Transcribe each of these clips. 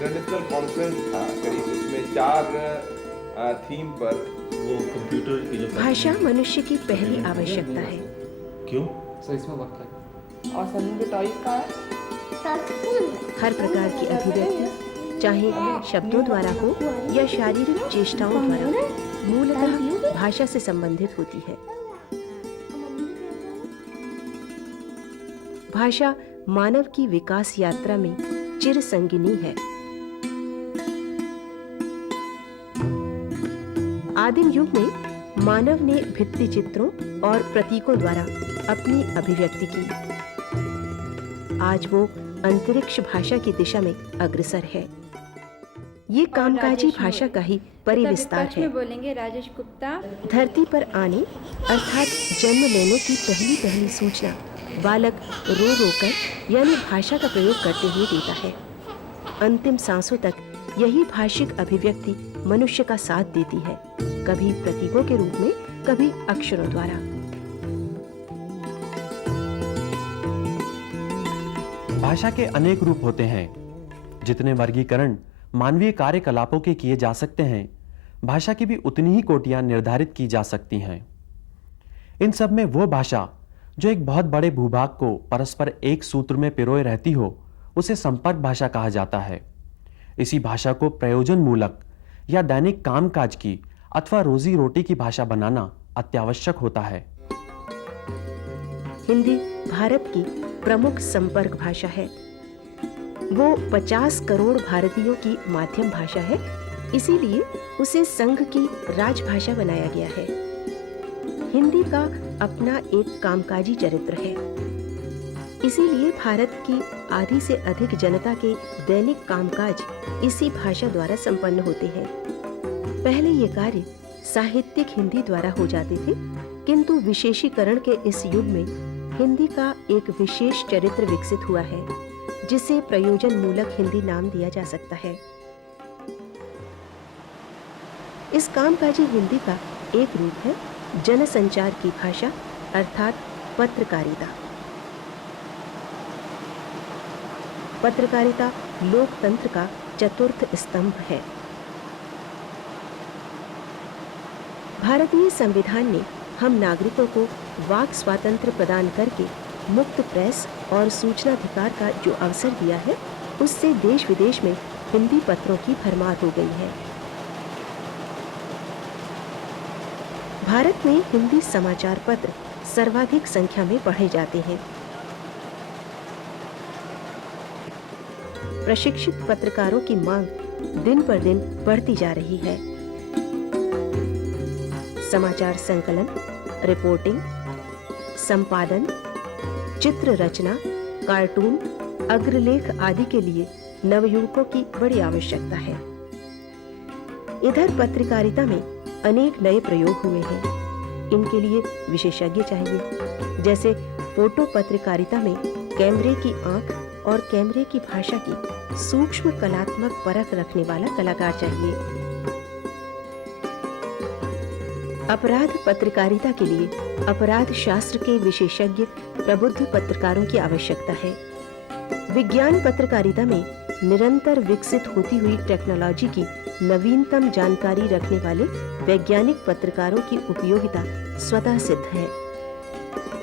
International conference था करीब, उसमें 4 थीम पर वो कंप्यूटर की जो भाषा मनुष्य की पहली आवश्यकता है। क्यों? सो इसमें वर्क कर। और सनी के टॉयज का है। हर प्रकार की अभिव्यक्ति, चाहे शब्दों द्वारा हो या शारीरिक चेष्टाओं द्वारा, मूलतः भाषा से संबंधित होती है। भाषा मानव की विकास यात्रा में चिरसंगिनी है। आदिम युग में मानव ने भित्ति चित्रों और प्रतीकों द्वारा अपनी अभिव्यक्ति की। आज वो अंतरिक्ष भाषा की दिशा में अग्रसर है। ये कामकाजी भाषा का ही परिविस्तार है। बोलेंगे राजेश गुप्ता। धरती पर आने अर्थात जन्म लेने की पहली सूचना बालक रो रोकर यानी भाषा का प्रयोग करते हुए देता है। अंतिम सांसों तक यही भाषिक अभिव्यक्ति मनुष्य का साथ देती है, कभी प्रतीकों के रूप में, कभी अक्षरों द्वारा। भाषा के अनेक रूप होते हैं। जितने वर्गीकरण मानवीय कार्यकलापों के किए जा सकते हैं, भाषा की भी उतनी ही कोटियां निर्धारित की जा सकती हैं। इन सब में वो भाषा जो एक बहुत बड़े भूभाग को परस्पर एक सूत्र में पिरोए रहती हो, उसे संपर्क भाषा कहा जाता है। इसी भाषा को प्रयोजन मूलक या दैनिक कामकाज की अथवा रोजी रोटी की भाषा बनाना अत्यावश्यक होता है। हिंदी भारत की प्रमुख संपर्क भाषा है। वो 50 करोड़ भारतीयों की माध्यम भाषा है, इसीलिए उसे संघ की राजभाषा बनाया गया है। हिंदी का अपना एक कामकाजी चरित्र है, इसीलिए भारत की आधी से अधिक जनता के दैनिक कामकाज इसी भाषा द्वारा संपन्न होते हैं। पहले ये कार्य साहित्यिक हिंदी द्वारा हो जाते थे, किंतु विशेषीकरण के इस युग में हिंदी का एक विशेष चरित्र विकसित हुआ है, जिसे प्रयोजन मूलक हिंदी नाम दिया जा सकता है। इस कामकाजी हिंदी का एक रूप है जनसंचार की भाषा अर्थात पत्रकारिता। पत्रकारिता लोकतंत्र का चतुर्थ स्तंभ है। भारतीय संविधान ने हम नागरिकों को वाक स्वातंत्र्य प्रदान करके मुक्त प्रेस और सूचनाधिकार का जो अवसर दिया है, उससे देश विदेश में हिंदी पत्रों की भरमार हो गई है। भारत में हिंदी समाचार पत्र सर्वाधिक संख्या में पढ़े जाते हैं। प्रशिक्षित पत्रकारों की मांग दिन पर दिन बढ़ती जा रही है। समाचार संकलन, रिपोर्टिंग, संपादन, चित्र रचना, कार्टून, अग्रलेख आदि के लिए नवयुवकों की बड़ी आवश्यकता है। इधर पत्रकारिता में अनेक नए प्रयोग हुए हैं। इनके लिए विशेषज्ञ चाहिए। जैसे फोटो पत्रकारिता में कैमरे की आंख और कैमरे की भाषा की सूक्ष्म कलात्मक परख रखने वाला कलाकार चाहिए। अपराध पत्रकारिता के लिए अपराध शास्त्र के विशेषज्ञ प्रबुद्ध पत्रकारों की आवश्यकता है। विज्ञान पत्रकारिता में निरंतर विकसित होती हुई टेक्नोलॉजी की नवीनतम जानकारी रखने वाले वैज्ञानिक पत्रकारों की उपयोगिता स्वतः सिद्ध है।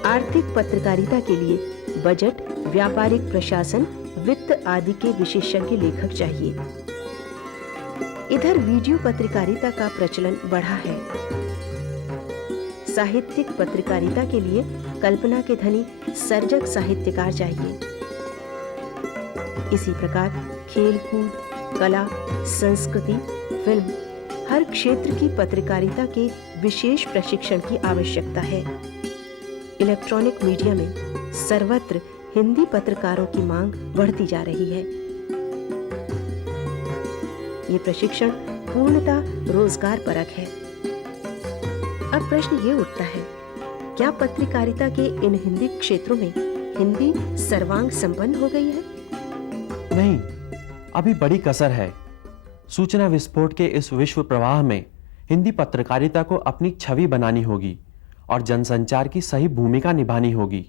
आर्थिक पत्रकारिता के लिए बजट, व्यापारिक प्रशासन, वित्त आदि के विशेषज्ञ लेखक चाहिए। इधर वीडियो पत्रकारिता का प्रचलन बढ़ा है। साहित्यिक पत्रकारिता के लिए कल्पना के धनी सर्जक साहित्यकार चाहिए। इसी प्रकार खेल-कूद, कला, संस्कृति, फिल्म, हर क्षेत्र की पत्रकारिता के विशेष प्रशिक्षण की आवश्यकता है। इलेक्ट्रॉनिक मीडिया में सर्वत्र हिंदी पत्रकारों की मांग बढ़ती जा रही है। ये प्रशिक्षण पूर्णतः रोजगार परक है। अब प्रश्न ये उठता है, क्या पत्रकारिता के इन हिंदी क्षेत्रों में हिंदी सर्वांग संपन्न हो गई है? नहीं, अभी बड़ी कसर है। सूचना विस्फोट के इस विश्व प्रवाह में हिंदी पत्रकारिता को अपनी छवि बनानी होगी और जनसंचार की सही भूमिका निभानी होगी।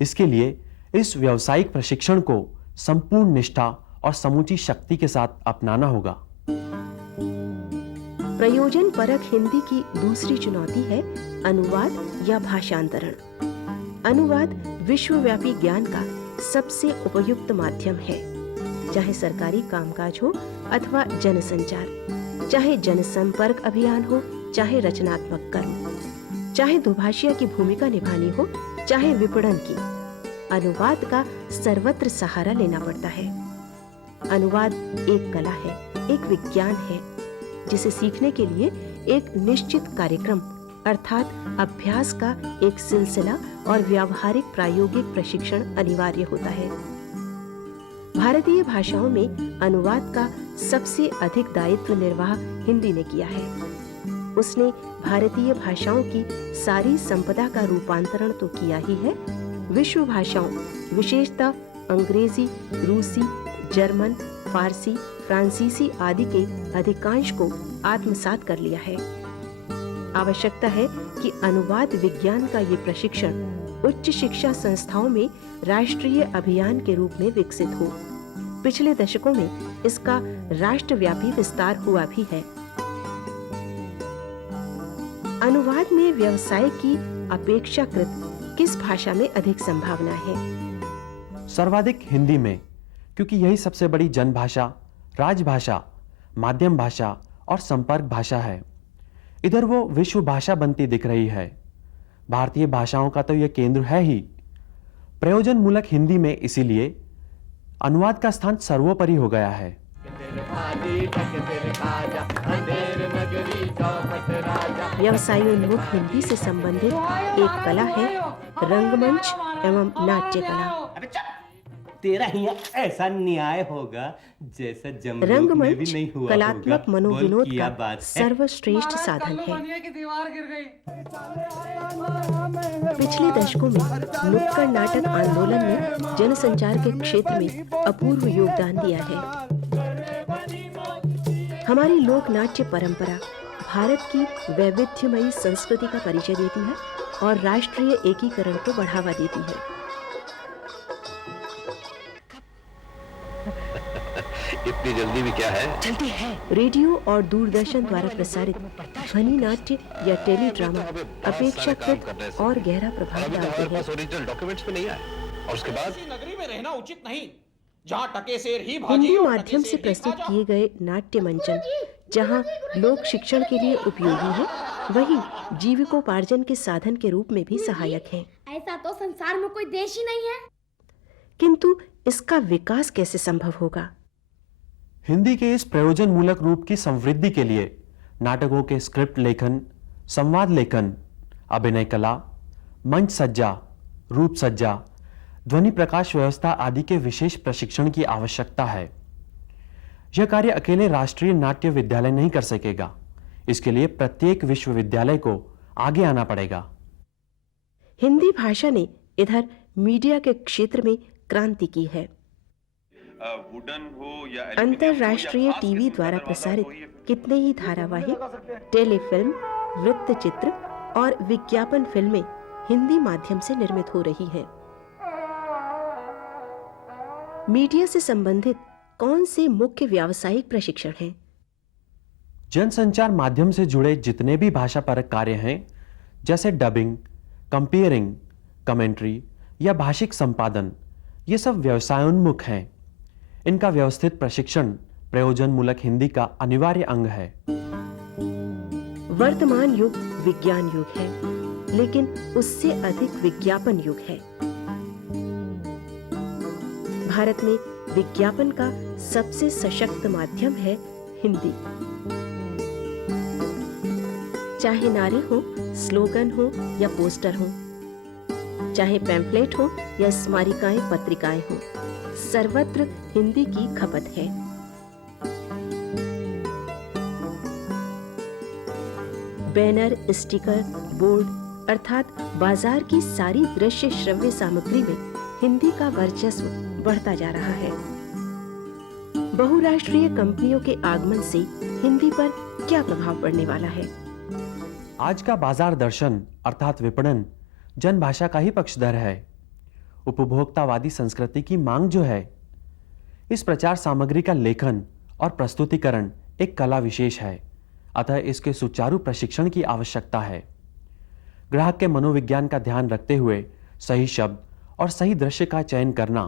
इसके लिए इस व्यावसायिक प्रशिक्षण को संपूर्ण निष्ठा और समूची शक्ति के साथ अपनाना होगा। प्रयोजन परक हिंदी की दूसरी चुनौती है अनुवाद या भाषांतरण। अनुवाद विश्वव्यापी ज्ञान का सबसे उपयुक्त माध्यम है, चाहे सरकारी कामकाज हो अथवा जनसंचार, चाहे जनसंपर्क अभियान हो, चाहे रचनात्मक कर्म, चाहे दुभाषिया की भूमिका निभानी हो, चाहे विपणन की। अनुवाद का सर्वत्र सहारा लेना पड़ता है। अनुवाद एक कला है, एक विज्ञान है, जिसे सीखने के लिए एक निश्चित कार्यक्रम अर्थात अभ्यास का एक सिलसिला और व्यावहारिक प्रायोगिक प्रशिक्षण अनिवार्य होता है। भारतीय भाषाओं में अनुवाद का सबसे अधिक दायित्व निर्वाह हिंदी ने किया है। उसने भारतीय भाषाओं की सारी संपदा का रूपांतरण तो किया ही है, विश्व भाषाओं विशेषतः अंग्रेजी, रूसी, जर्मन, फारसी, फ्रांसीसी आदि के अधिकांश को आत्मसात कर लिया है। आवश्यकता है कि अनुवाद विज्ञान का ये प्रशिक्षण उच्च शिक्षा संस्थाओं में राष्ट्रीय अभियान के रूप में विकसित हो। पिछले दशकों में इसका राष्ट्रव्यापी विस्तार हुआ भी है। अनुवाद में व्यवसाय की अपेक्षाकृत किस भाषा में अधिक संभावना है? सर्वाधिक हिंदी में, क्योंकि यही सबसे बड़ी जनभाषा, राजभाषा, माध्यम भाषा और संपर्क भाषा है। इधर वो विश्व भाषा बनती दिख रही है। भारतीय भाषाओं का तो यह केंद्र है ही। प्रयोजन मूलक हिंदी में इसीलिए अनुवाद का स्थान सर्वोपरि हो गया है। व्यवसायोन्मुख हिंदी से संबंधित एक कला है रंगमंच एवं नाट्य कला। तेरा यहाँ ऐसा न्याय होगा जैसा जमलोक में भी रंगमंच नहीं हुआ कलात्मक होगा। मनोविनोद बोल किया का बात है। सर्वश्रेष्ठ साधन है। पिछले दशकों में नुक्कड़ नाटक आंदोलन ने जनसंचार के क्षेत्र में अपूर्व योगदान दिया है। हमारी लोक नाट्य परंपरा भारत की वैविध्यमयी संस्कृति का परिचय देती है और राष्ट्रीय एकीकरण को बढ़ावा देती है। इतनी जल्दी भी क्या है? जल्दी है। रेडियो और दूरदर्शन द्वारा प्रसारित ध्वनि नाट्य या टेली ड्रामा अपेक्षाकृत और गहरा प्रभाव डालते हैं। ओरिजिनल डॉक्यूमेंट्स में नहीं आए और उसके बाद नगरी में रहना उचित नहीं, जहां टके शेर ही भाजी हिंदी और माध्यम टके से शेर ही प्रस्तुत खाजा। किए गए नाट्य मंचन जहां लोक शिक्षण के लिए उपयोगी है, वहीं जीविकोपार्जन के साधन के रूप में भी सहायक हैं। ऐसा तो संसार में कोई देश ही नहीं है। किंतु इसका विकास कैसे संभव होगा? हिंदी के इस प्रयोजन मूलक रूप की समृद्धि के लिए नाटकों के स्क्रिप्ट लेखन, संवाद लेखन, अभिनय कला, मंच सज्जा, रूप सज्जा, ध्वनि प्रकाश व्यवस्था आदि के विशेष प्रशिक्षण की आवश्यकता है। यह कार्य अकेले राष्ट्रीय नाट्य विद्यालय नहीं कर सकेगा। इसके लिए प्रत्येक विश्वविद्यालय को आगे आना पड़ेगा। हिंदी भाषा ने इधर मीडिया के क्षेत्र में क्रांति की है। अंतरराष्ट्रीय टीवी द्वारा प्रसारित कितने ही धारावाहिक, टेलीफिल्म, वृत्तचित्र और विज्ञापन फिल्में हिंदी माध्यम से निर्मित हो रही हैं। मीडिया से संबंधित कौन से मुख्य व्यावसायिक प्रशिक्षण हैं? जनसंचार माध्यम से जुड़े जितने भी भाषा परक कार्य हैं, जैसे डबिंग, कंपेयरिंग, कमेंट्री या भाषिक संपादन, ये सब व्यवसायोन्मुख हैं। इनका व्यवस्थित प्रशिक्षण प्रयोजन मूलक हिंदी का अनिवार्य अंग है। वर्तमान युग विज्ञान युग है, लेकिन उससे अधिक विज्ञापन युग है। भारत में विज्ञापन का सबसे सशक्त माध्यम है हिंदी। चाहे नारे हो, स्लोगन हो या पोस्टर हो, चाहे पैम्फलेट हो या स्मारिकाएं पत्रिकाएं हो, सर्वत्र हिंदी की खपत है। बैनर, स्टिकर, बोर्ड अर्थात बाजार की सारी दृश्य श्रव्य सामग्री में हिंदी का वर्चस्व बढ़ता जा रहा है। बहुराष्ट्रीय कंपनियों के आगमन से हिंदी पर क्या प्रभाव पड़ने वाला है? आज का बाजार दर्शन अर्थात विपणन जनभाषा का ही पक्षधर है। उपभोक्तावादी संस्कृति की मांग जो है, इस प्रचार सामग्री का लेखन और प्रस्तुतिकरण एक कला विशेष है, अतः इसके सुचारू प्रशिक्षण की आवश्यकता है। ग्राहक के मनोविज्ञान का ध्यान रखते हुए सही शब्द और सही दृश्य का चयन करना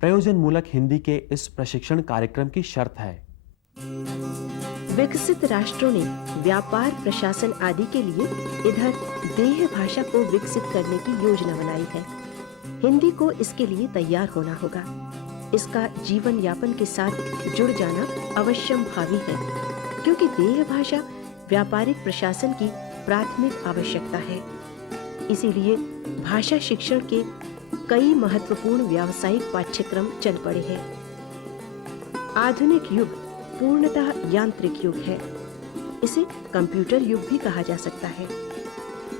प्रयोजन मूलक हिंदी के इस प्रशिक्षण कार्यक्रम की शर्त है। विकसित राष्ट्रों ने व्यापार, प्रशासन आदि के लिए इधर देह भाषा को विकसित करने की योजना बनाई है। हिंदी को इसके लिए तैयार होना होगा। इसका जीवन यापन के साथ जुड़ जाना अवश्यम भावी है, क्योंकि देह भाषा व्यापारिक प्रशासन की प्राथमिक आवश्यकता है। इसीलिए भाषा शिक्षण के कई महत्वपूर्ण व्यावसायिक पाठ्यक्रम चल पड़े हैं। आधुनिक युग पूर्णतः यांत्रिक युग है। इसे कंप्यूटर युग भी कहा जा सकता है।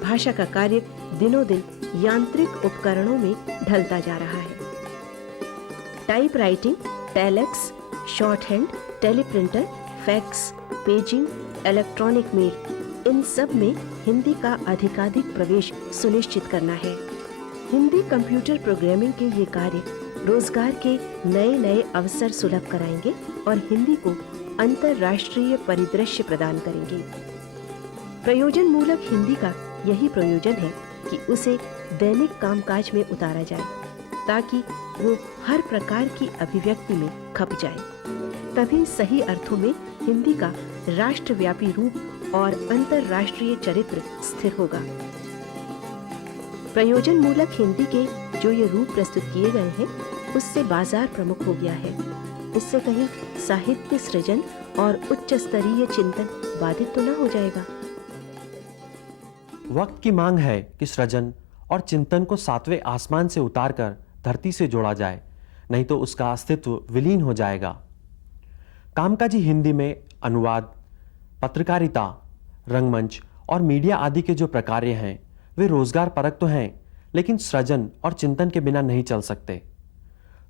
भाषा का कार्य दिनों दिन यांत्रिक उपकरणों में ढलता जा रहा है। Typewriting, telex, shorthand, teleprinter, fax, paging, electronic mail, इन सब में हिंदी का अधिकाधिक प्रवेश सुनिश्चित करना है। हिंदी कंप्यूटर प्रोग्रामिंग के ये कार्य रोजगार के नए नए अवसर सुलभ कराएंगे और हिंदी को अंतर्राष्ट्रीय परिदृश्य प्रदान करेंगे। प्रयोजन मूलक हिंदी का यही प्रयोजन है कि उसे दैनिक कामकाज में उतारा जाए, ताकि वो हर प्रकार की अभिव्यक्ति में खप जाए। तभी सही अर्थों में हिंदी का राष्ट्रव्यापी रूप और अंतर्राष्ट्रीय चरित्र स्थिर होगा। प्रयोजन मूलक हिंदी के जो ये रूप प्रस्तुत किए गए हैं, उससे बाजार प्रमुख हो गया है। इससे कहीं साहित्य सृजन और उच्च स्तरीय चिंतन बाधित तो न हो जाएगा। वक्त की मांग है कि सृजन और चिंतन को सातवें आसमान से उतारकर धरती से जोड़ा जाए, नहीं तो उसका अस्तित्व विलीन हो जाएगा। कामकाजी हिंदी में अनुवाद, पत्रकारिता, रंगमंच और मीडिया आदि के जो प्रकार्य हैं, वे रोजगार परक तो हैं, लेकिन सृजन और चिंतन के बिना नहीं चल सकते।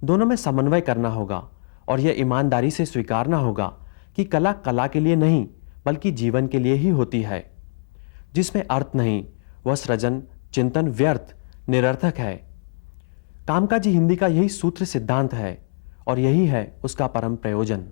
दोनों में समन्वय करना होगा और यह ईमानदारी से स्वीकारना होगा कि कला कला के लिए नहीं, बल्कि जीवन के लिए ही होती है। जिसमें अर्थ नहीं, वह सृजन चिंतन व्यर्थ, निरर्थक है। कामकाजी हिंदी का यही सूत्र सिद्धांत है और यही है उसका परम प्रयोजन।